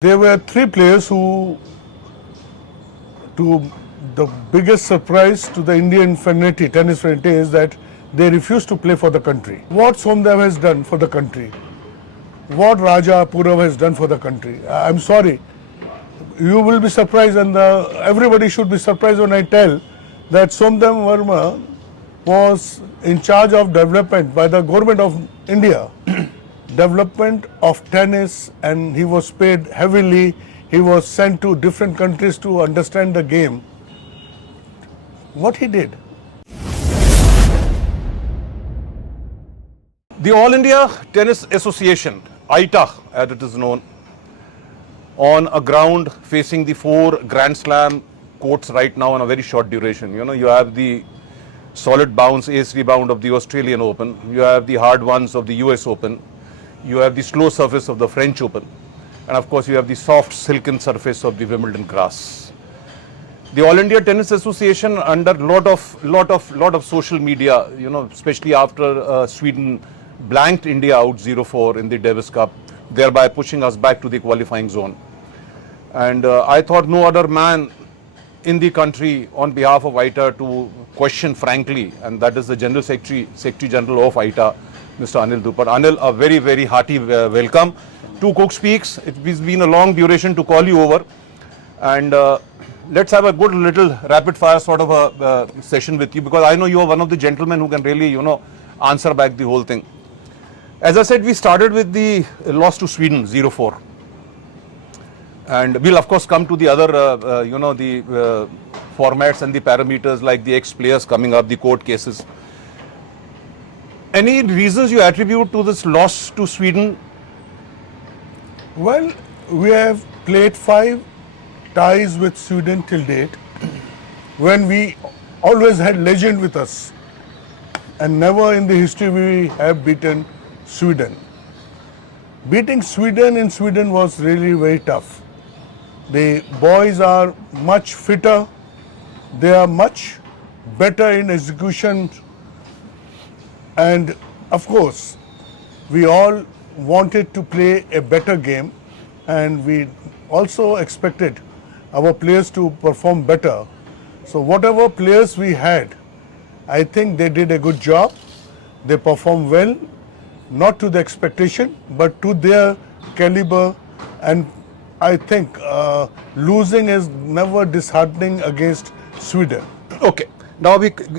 There were three players who, to the biggest surprise to the Indian fraternity, tennis fraternity, is that they refused to play for the country. What Somdev has done for the country, what Raja Purav has done for the country. I'm sorry, you will be surprised, and everybody should be surprised when I tell that Somdev Verma was in charge of development by the government of India. Development of tennis, and he was paid heavily. He was sent to different countries to understand the game. What he did. The All India Tennis Association, AITA as it is known, on a ground facing the 4 Grand Slam courts right now on a very short duration. You have the solid bounce ace rebound of the Australian Open, you have the hard ones of the US Open, you have the slow surface of the French Open, and of course you have the soft silken surface of the Wimbledon grass. The All India Tennis Association, under lot of social media, especially after Sweden blanked India out 0-4 in the Davis Cup, thereby pushing us back to the qualifying zone. And I thought no other man in the country on behalf of AITA to question frankly, and that is the General Secretary General of AITA, Mr. ANIL DHUPAR. ANIL, a very, very hearty welcome to Kukspeaks. It's been a long duration to call you over, and let's have a good little rapid fire sort of a session with you, because I know you are one of the gentlemen who can really, answer back the whole thing. As I said, we started with the loss to Sweden, 0-4. And we'll of course come to the other, the formats and the parameters like the ex-players coming up, the court cases. Any reasons you attribute to this loss to Sweden? Well, we have played 5 ties with Sweden till date, when we always had legend with us, and never in the history we have beaten Sweden. Beating Sweden in Sweden was really very tough. The boys are much fitter, they are much better in execution, and of course we all wanted to play a better game, and we also expected our players to perform better. So whatever players we had, I think they did a good job. They performed well, not to the expectation, but to their caliber, and I think losing is never disheartening against Sweden. Okay. Now,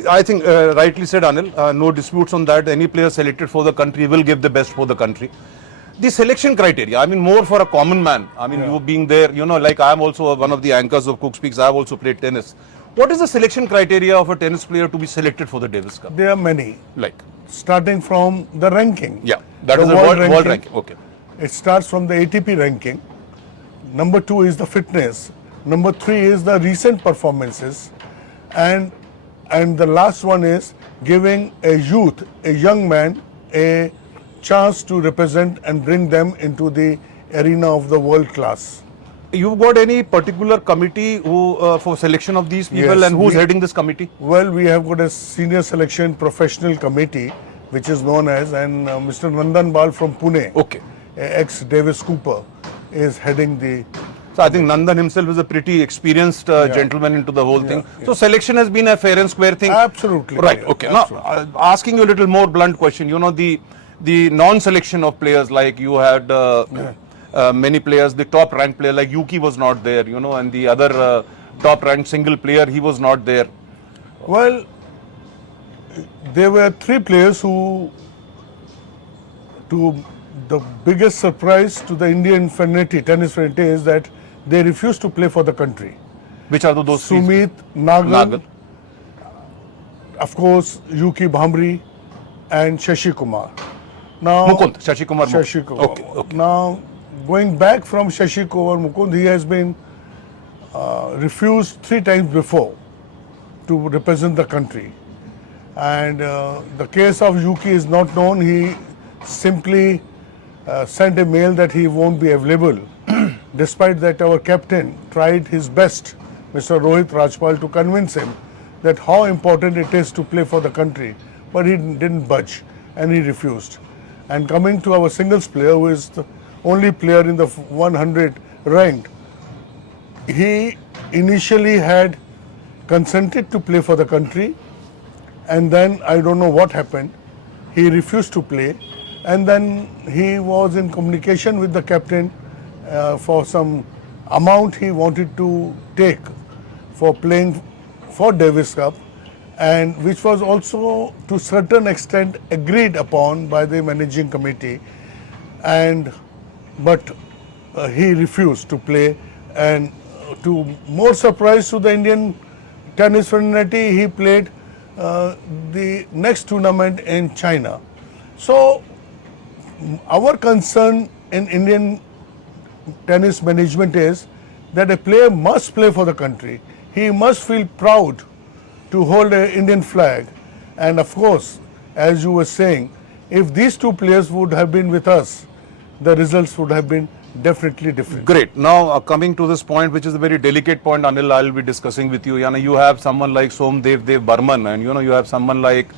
I think rightly said Anil, no disputes on that. Any player selected for the country will give the best for the country. The selection criteria, I mean, more for a common man. I mean, you being there, like I am also one of the anchors of Kukspeaks, I have also played tennis. What is the selection criteria of a tennis player to be selected for the Davis Cup? There are many. Like? Starting from the ranking. Yeah, that is the world ranking. Okay. It starts from the ATP ranking. Number 2 is the fitness. Number 3 is the recent performances. And the last one is giving a youth, a young man, a chance to represent and bring them into the arena of the world class. You've got any particular committee who for selection of these people, yes, and who's heading this committee? Well, we have got a senior selection professional committee, which is known as, and Mr. Nandan Bal from Pune, okay, ex-Davis Cooper, is heading the... So I think Nandan himself is a pretty experienced gentleman into the whole thing. So selection has been a fair and square thing? Absolutely. Right, okay. Absolutely. Now, asking you a little more blunt question, the non-selection of players, like you had many players, the top ranked player like Yuki was not there, and the other top ranked single player, he was not there. Well, there were 3 players who, to the biggest surprise to the Indian fraternity, tennis fraternity, is that they refused to play for the country. Which are those? Sumit Nagal, of course Yuki Bhamri, and Shashi Kumar. Now, Shashi Kumar. Okay. Now, going back from Shashi Kumar Mukund, he has been refused 3 times before to represent the country. And the case of Yuki is not known. He simply sent a mail that he won't be available. Despite that, our captain tried his best, Mr. Rohit Rajpal, to convince him that how important it is to play for the country. But he didn't budge, and he refused. And coming to our singles player, who is the only player in the 100 ranked. He initially had consented to play for the country, and then I don't know what happened. He refused to play, and then he was in communication with the captain for some amount he wanted to take for playing for Davis Cup, and which was also to certain extent agreed upon by the managing committee, and but he refused to play, and to more surprise to the Indian tennis fraternity, he played the next tournament in China. So our concern in Indian tennis management is that a player must play for the country. He must feel proud to hold an Indian flag. And of course, as you were saying, if these two players would have been with us, the results would have been definitely different. Great. Now coming to this point, which is a very delicate point, Anil, I'll be discussing with you. You have someone like Dev Burman, and you have someone like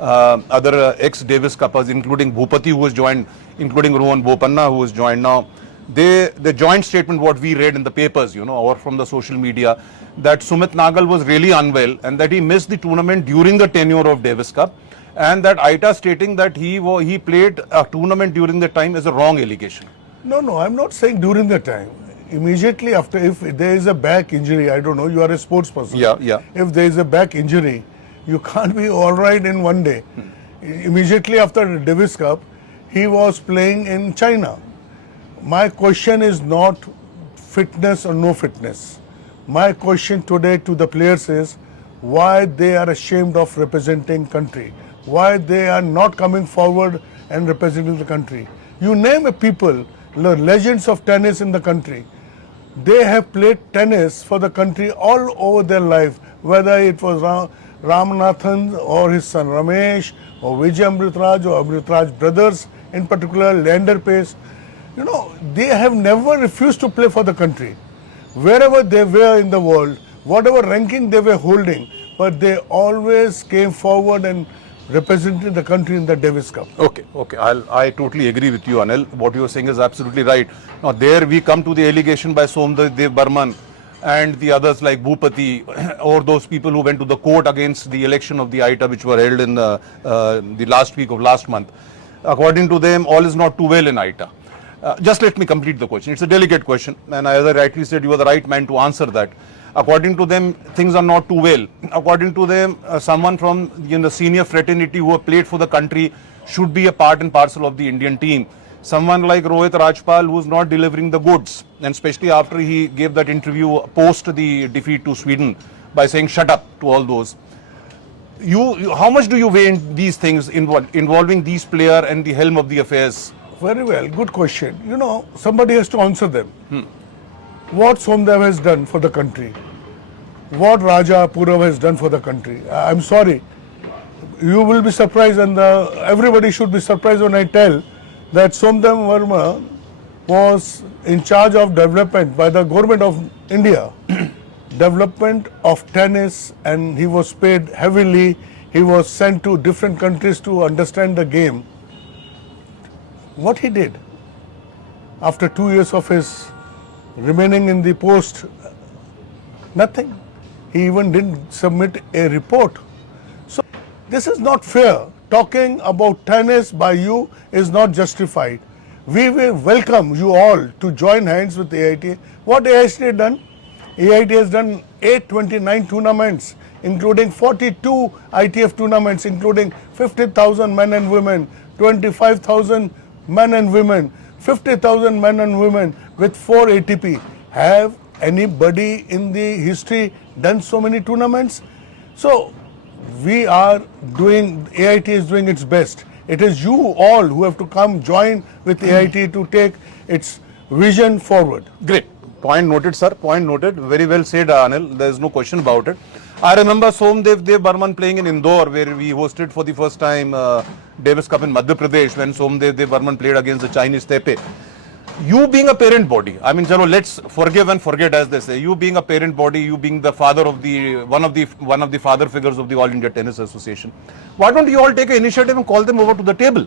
other ex-Davis Cuppers, including Bhupati, who has joined, including Rohan Bopanna, who has joined now. The joint statement, what we read in the papers, or from the social media, that Sumit Nagal was really unwell and that he missed the tournament during the tenure of Davis Cup, and that AITA stating that he played a tournament during the time is a wrong allegation. No, I'm not saying during the time. Immediately after, if there is a back injury, I don't know, you are a sports person. Yeah. If there is a back injury, you can't be all right in one day. Immediately after the Davis Cup, he was playing in China. My question is not fitness or no fitness. My question today to the players is why they are ashamed of representing country, why they are not coming forward and representing the country. You name a people, the legends of tennis in the country, they have played tennis for the country all over their life, whether it was Ramanathan or his son Ramesh or Vijay Amritraj or Amritraj brothers, in particular Leander Pace. They have never refused to play for the country. Wherever they were in the world, whatever ranking they were holding, but they always came forward and represented the country in the Davis Cup. Okay. I totally agree with you, Anil. What you are saying is absolutely right. Now, there we come to the allegation by Dev Burman and the others like Bhupati, or those people who went to the court against the election of the AITA, which were held in the last week of last month. According to them, all is not too well in AITA. Just let me complete the question. It's a delicate question, and as I rightly said, you are the right man to answer that. According to them, things are not too well. According to them, someone from the senior fraternity who have played for the country should be a part and parcel of the Indian team. Someone like Rohit Rajpal, who is not delivering the goods, and especially after he gave that interview post the defeat to Sweden by saying shut up to all those. How much do you weigh in these things involving these players and the helm of the affairs? Very well, good question. Somebody has to answer them. What Somdev has done for the country, what Raja Purav has done for the country. I'm sorry, you will be surprised, and everybody should be surprised when I tell that Somdev Verma was in charge of development by the government of India, development of tennis, and he was paid heavily. He was sent to different countries to understand the game. What he did after 2 years of his remaining in the post, nothing. He even didn't submit a report. So this is not fair. Talking about tennis by you is not justified. We will welcome you all to join hands with AITA. What AITA has done? AITA has done 829 tournaments, including 42 ITF tournaments, including 50,000 men and women, 25,000 men and women, 50,000 men and women with 4 ATP. Have anybody in the history done so many tournaments? So we are doing, AITA is doing its best. It is you all who have to come join with AITA to take its vision forward. Great. Point noted, sir. Point noted. Very well said, Anil. There is no question about it. I remember Dev Burman playing in Indore, where we hosted for the first time Davis Cup in Madhya Pradesh, when Dev Burman played against the Chinese Taipei. You being a parent body, I mean, let's forgive and forget, as they say. You being a parent body, you being the father of one of the father figures of the All India Tennis Association. Why don't you all take an initiative and call them over to the table?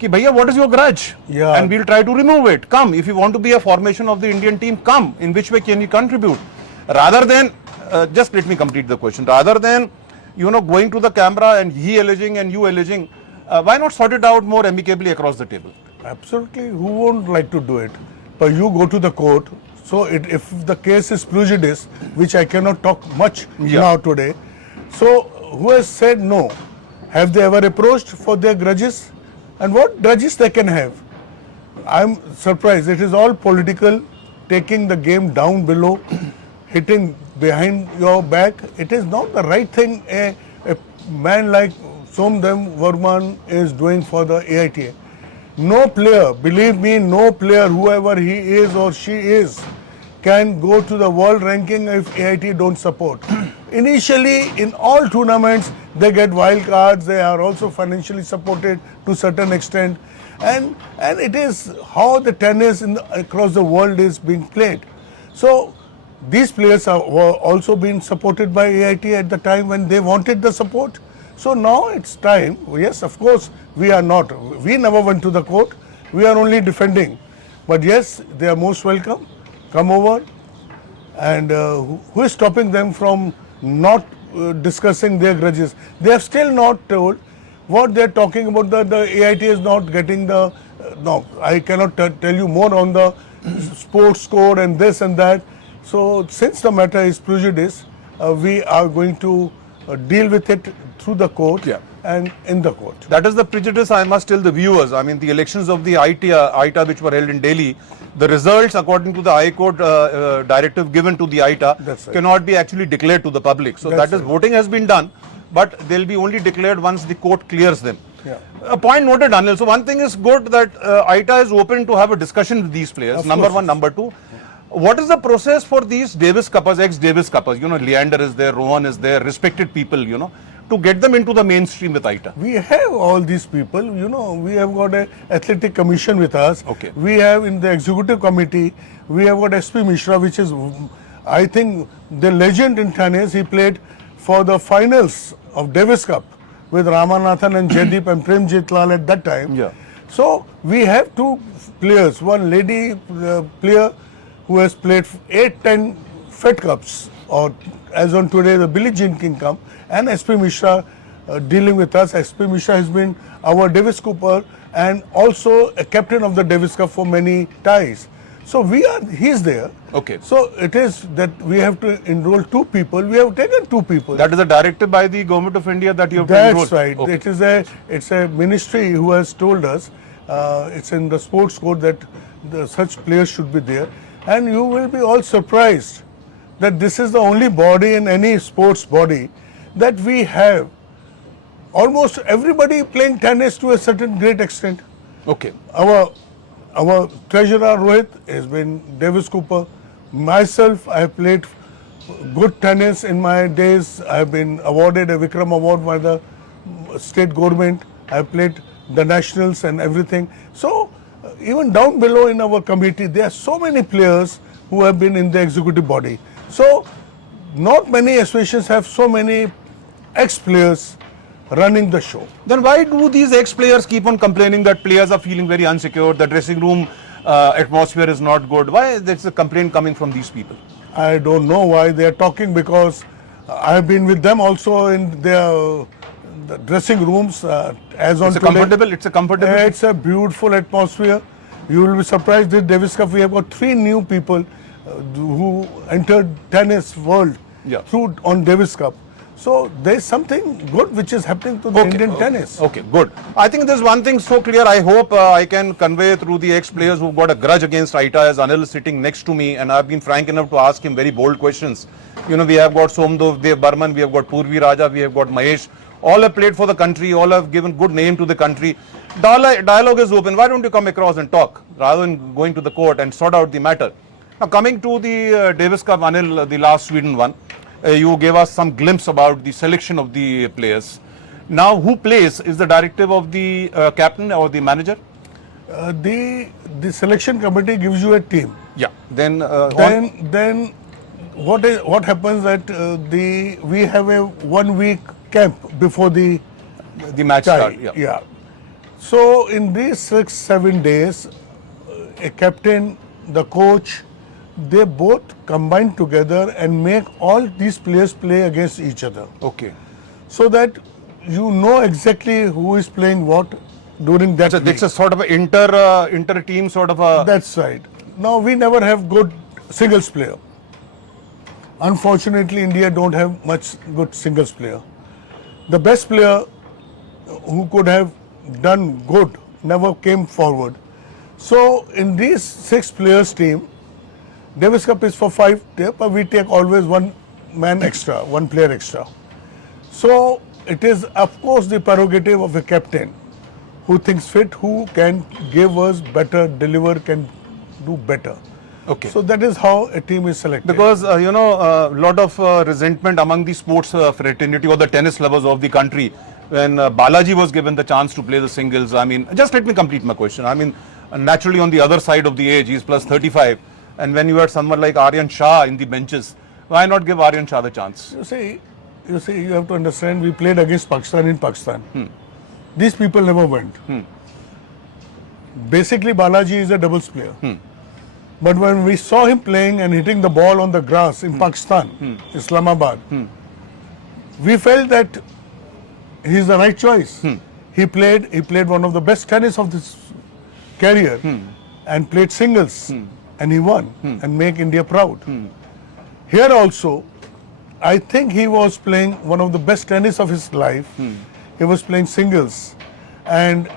कि भैया what is your grudge? Yeah. And we'll try to remove it. Come, if you want to be a formation of the Indian team, come. In which way can you contribute? Rather than, just let me complete the question. Rather than, going to the camera and he alleging and you alleging, why not sort it out more amicably across the table? Absolutely. Who won't like to do it? But you go to the court. So if the case is prejudice, which I cannot talk much now today. So who has said no? Have they ever approached for their grudges? And what grudges they can have? I'm surprised. It is all political, taking the game down below, hitting behind your back. It is not the right thing a man like Somdam Varman is doing for the AITA. No player, believe me, no player, whoever he is or she is, can go to the world ranking if AIT don't support. Initially, in all tournaments, they get wild cards. They are also financially supported to certain extent, and it is how the tennis across the world is being played. So these players were also being supported by AIT at the time when they wanted the support. So now it's time. Yes, of course, we are not. We never went to the court. We are only defending. But yes, they are most welcome. Come over. And who is stopping them from not discussing their grudges? They have still not told what they are talking about. The AIT is not getting the. No, I cannot tell you more on the sports code and this and that. So since the matter is prejudice, we are going to deal with it through the court and in the court. That is the prejudice I must tell the viewers. I mean, the elections of the AITA which were held in Delhi, the results according to the High Court directive given to the AITA cannot be actually declared to the public. So that is voting has been done, but they'll be only declared once the court clears them. A point noted, Anil. So one thing is good that AITA is open to have a discussion with these players. Number one. Number two, what is the process for these Davis Cuppers, ex-Davis Cuppers? Leander is there, Rohan is there, respected people, to get them into the mainstream with AITA? We have all these people, we have got an athletic commission with us. Okay. We have in the executive committee, we have got SP Mishra, which is, I think, the legend in tennis. He played for the finals of Davis Cup with Ramanathan and Jaideep and Prem Jitlal at that time. Yeah. So we have two players, one lady player who has played 8-10 Fed Cups, or as on today the Billie Jean King Cup, and SP Mishra dealing with us. SP Mishra has been our Davis Cooper and also a captain of the Davis Cup for many ties. So he's there. Okay. So it is that we have to enroll two people. We have taken two people. That is a directive by the Government of India that you have to enroll. That's right. Okay. It's a ministry who has told us, it's in the sports code that such players should be there. And you will be all surprised that this is the only body in any sports body that we have almost everybody playing tennis to a certain great extent. Okay. Our treasurer Rohit has been Davis Cooper. Myself, I have played good tennis in my days. I have been awarded a Vikram Award by the state government. I have played the nationals and everything. So even down below in our committee, there are so many players who have been in the executive body. So not many associations have so many ex-players running the show. Then why do these ex-players keep on complaining that players are feeling very insecure, the dressing room atmosphere is not good? Why there's a complaint coming from these people? I don't know why they are talking, because I have been with them also in their the dressing rooms as on today. It's a comfortable. It's a beautiful atmosphere. You will be surprised this Davis Cup. We have got 3 new people who entered tennis world through on Davis Cup. So there is something good which is happening to the Indian tennis. Okay, good. I think there's one thing so clear. I hope I can convey through the ex-players who've got a grudge against AITA, as Anil is sitting next to me, and I've been frank enough to ask him very bold questions. We have got Somdev Barman, we have got Purvi Raja, we have got Mahesh. All have played for the country, all have given good name to the country. Dialogue is open. Why don't you come across and talk rather than going to the court and sort out the matter? Now coming to the Davis Cup, Anil, the last Sweden one, you gave us some glimpse about the selection of the players. Now who plays? Is the directive of the captain or the manager? The selection committee gives you a team. Yeah. Then what happens that we have a 1 week camp before the match start. Yeah. So in these 6-7 days, a captain, the coach, they both combine together and make all these players play against each other. Okay. So that you know exactly who is playing what during that So week. it's a sort of a inter team sort of a. That's right. Now we never have good singles player. Unfortunately, India don't have much good singles player. The best player who could have done good never came forward. So in these 6 players team, Davis Cup is for 5, but we take always one man extra, one player extra. So it is of course the prerogative of a captain who thinks fit, who can give us better, deliver, can do better. Okay. So that is how a team is selected. Because you know, a lot of resentment among the sports fraternity or the tennis lovers of the country when Balaji was given the chance to play the singles. I mean, just let me complete my question. I mean, naturally on the other side of the age, he's plus 35, and when you had someone like Aryan Shah in the benches, why not give Aryan Shah the chance? You see, you have to understand, we played against Pakistan in Pakistan. These people never went. Basically, Balaji is a doubles player. But when we saw him playing and hitting the ball on the grass in Pakistan, Islamabad, we felt that he is the right choice. He played one of the best tennis of his career and played singles and he won and make India proud. Here also, I think he was playing one of the best tennis of his life. He was playing singles and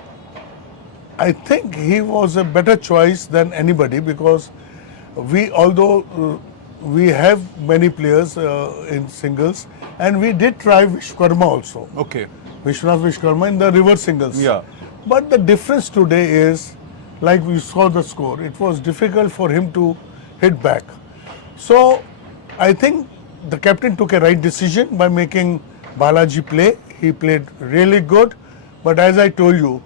I think he was a better choice than anybody because although we have many players in singles and we did try Vishwakarma also. Okay. Vishwakarma in the river singles. Yeah. But the difference today is, like we saw the score, it was difficult for him to hit back. So I think the captain took a right decision by making Balaji play. He played really good. But as I told you,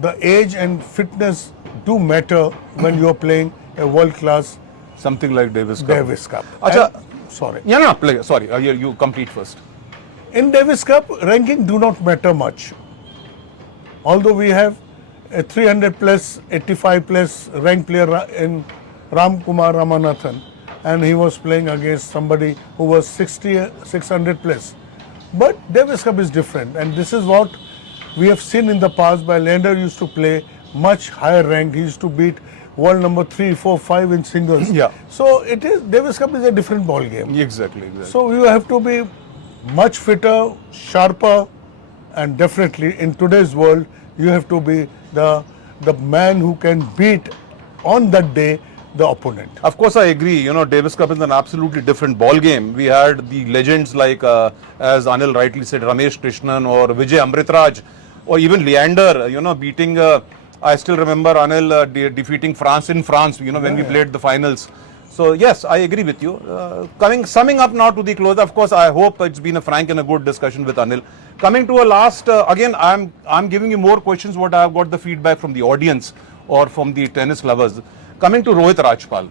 the age and fitness do matter when you are playing a world-class Something like Davis Cup. Davis Cup. Acha, Sorry. Yeah, no, play. Sorry, you complete first. In Davis Cup, ranking do not matter much. Although we have a 300 plus, 85 plus ranked player in Ram Kumar Ramanathan, and he was playing against somebody who was 600 plus. But Davis Cup is different, and this is what we have seen in the past. By Leander used to play much higher ranked. He used to beat world number 3, 4, 5 in singles. Yeah. So it is, Davis Cup is a different ball game. Exactly. So you have to be much fitter, sharper, and definitely in today's world, you have to be the man who can beat on that day the opponent. Of course, I agree. You know, Davis Cup is an absolutely different ball game. We had the legends like, as Anil rightly said, Ramesh Krishnan or Vijay Amritraj, or even Leander. You know, beating. I still remember Anil defeating France in France. You know, when we played the finals. So yes, I agree with you. Summing up now to the close. Of course, I hope it's been a frank and a good discussion with Anil. Coming to a last. Again, I'm giving you more questions. What I have got the feedback from the audience or from the tennis lovers. Coming to Rohit Rajpal.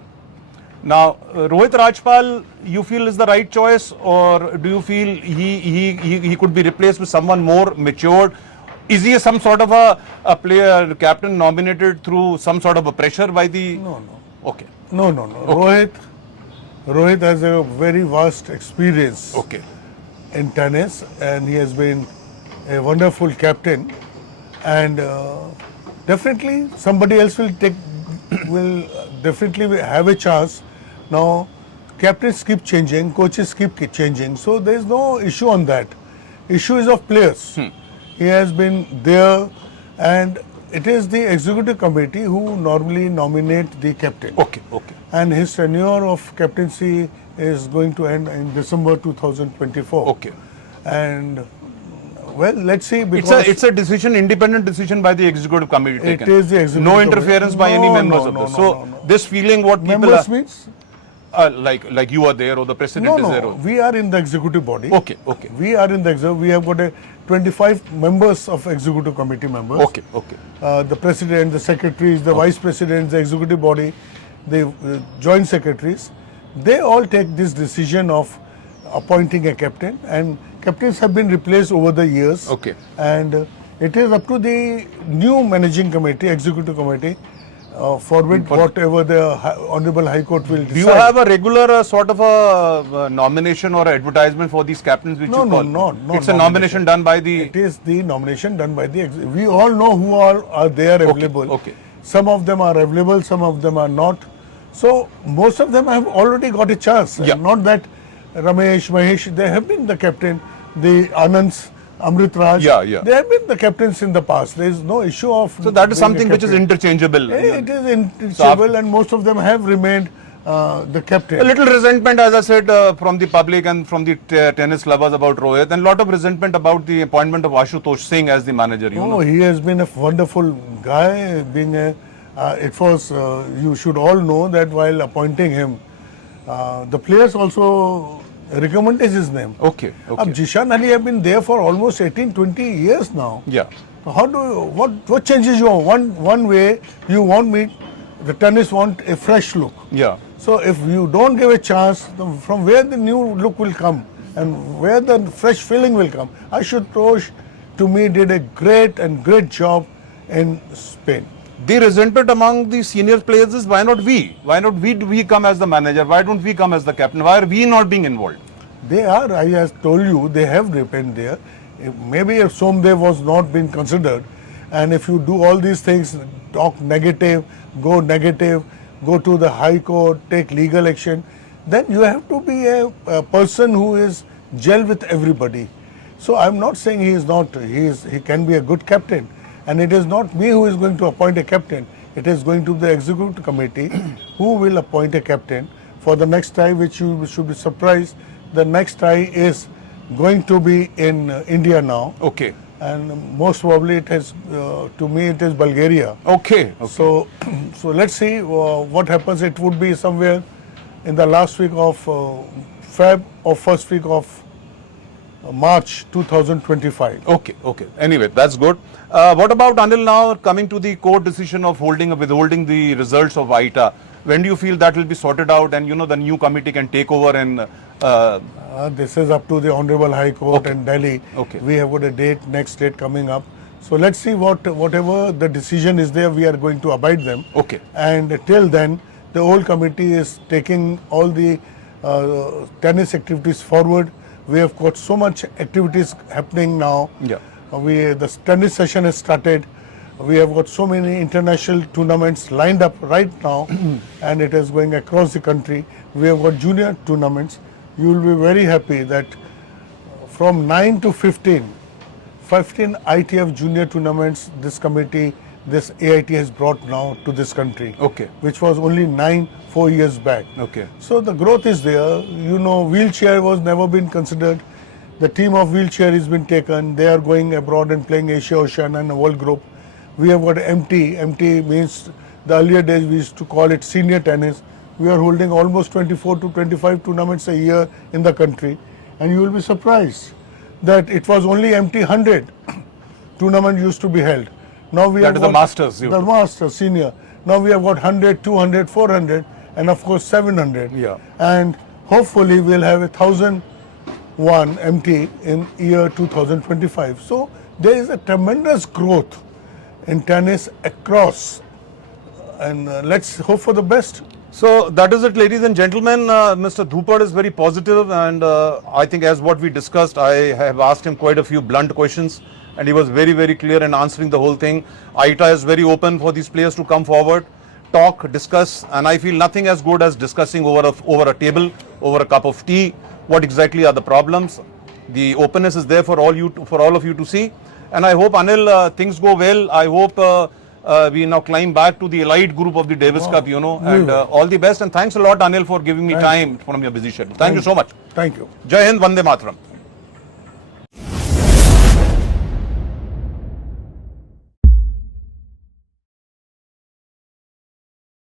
Now, Rohit Rajpal, you feel is the right choice, or do you feel he could be replaced with someone more matured? Is he some sort of a player, captain nominated through some sort of a pressure by the? No. Okay. No. Okay. Rohit has a very vast experience in tennis, and he has been a wonderful captain. And definitely somebody else will definitely have a chance. Now, captains keep changing, coaches keep changing, so there is no issue on that. Issue is of players. He has been there, and it is the executive committee who normally nominate the captain. Okay. And his tenure of captaincy is going to end in December 2024. Okay. And well, let's see. Because it's a decision, independent decision by the executive committee taken. It is the executive no committee. interference by any members of this. So this feeling, what people members are, means like you are there or the president is there. We are in the executive body. Okay. We are in the executive. We have got a 25 members of executive committee members. Okay. The president, the secretaries, the vice presidents, the executive body, the joint secretaries, they all take this decision of appointing a captain, and captains have been replaced over the years. Okay. And It is up to the new managing committee, executive committee, for whatever the Honorable High Court will decide. Do you have a regular sort of a nomination or advertisement for these captains which No, you no, call? no, It's a nomination done by the... It is the nomination done by the... We all know who all are there available. Okay. Some of them are available, some of them are not. So, most of them have already got a chance. Yeah. Not that Ramesh, Mahesh, they have been the captain, the Anands, Amrit Raj, Yeah. they have been the captains in the past. There is no issue of... So that is being a something which is captain. interchangeable. It is interchangeable, and most of them have remained the captain. A little resentment, as I said, from the public and from the tennis lovers about Rohit, and a lot of resentment about the appointment of Ashutosh Singh as the manager. You know, he has been a wonderful guy. Being a, it was you should all know that while appointing him, the players also recommended his name. Okay. Jishan Ali have been there for almost 18-20 years now. Yeah. So how do you, what changes you? One way you want me, the tennis want a fresh look. Yeah. So if you don't give a chance, from where the new look will come and where the fresh feeling will come? Ashutosh, to me, did a great job in Spain. The resentment among the senior players is why not we? Why not we come as the manager? Why don't we come as the captain? Why are we not being involved? They are, I have told you, they have repent there. Maybe if Somdev was not being considered, and if you do all these things, talk negative, go to the High Court, take legal action, then you have to be a person who is gel with everybody. So I'm not saying he is not, he can be a good captain. And it is not me who is going to appoint a captain. It is going to the executive committee who will appoint a captain for the next tie, which you should be surprised. The next tie is going to be in India now. Okay. And most probably it has, to me, it is Bulgaria. Okay. So let's see what happens. It would be somewhere in the last week of Feb or first week of March 2025. Okay. Anyway, that's good. What about Anil now coming to the court decision of withholding the results of AITA? When do you feel that will be sorted out and the new committee can take over and... this is up to the Honorable High Court in Delhi. Okay. We have got a next date coming up. So let's see whatever the decision is there, we are going to abide them. Okay. And till then, the whole committee is taking all the tennis activities forward. We have got so much activities happening now. Yeah. The tennis session has started. We have got so many international tournaments lined up right now, and it is going across the country. We have got junior tournaments. You will be very happy that from 9 to 15 ITF junior tournaments this committee, this AIT has brought now to this country. Okay. Which was only 4 years back. Okay. So the growth is there. Wheelchair was never been considered. The team of wheelchair has been taken. They are going abroad and playing Asia, Oceania and World Group. We have got MT. MT means the earlier days we used to call it senior tennis. We are holding almost 24 to 25 tournaments a year in the country. And you will be surprised that it was only MT 100 tournament used to be held. Now we have That is the Masters. the Masters, senior. Now we have got 100, 200, 400 and of course 700. Yeah. And hopefully we'll have 1,001 MT in year 2025. So there is a tremendous growth in tennis across, and let's hope for the best. So that is it, ladies and gentlemen. Mr. Dhupar is very positive, and I think as what we discussed, I have asked him quite a few blunt questions, and he was very, very clear in answering the whole thing. AITA is very open for these players to come forward, talk, discuss, and I feel nothing as good as discussing over a table, over a cup of tea, what exactly are the problems. The openness is there for all of you to see, and I hope, Anil, things go well. I hope we now climb back to the elite group of the Davis Cup, and all the best. And thanks a lot, Anil, for giving me time from your busy schedule. Thank you so much. Thank you. Jai Hind, Vande Mataram.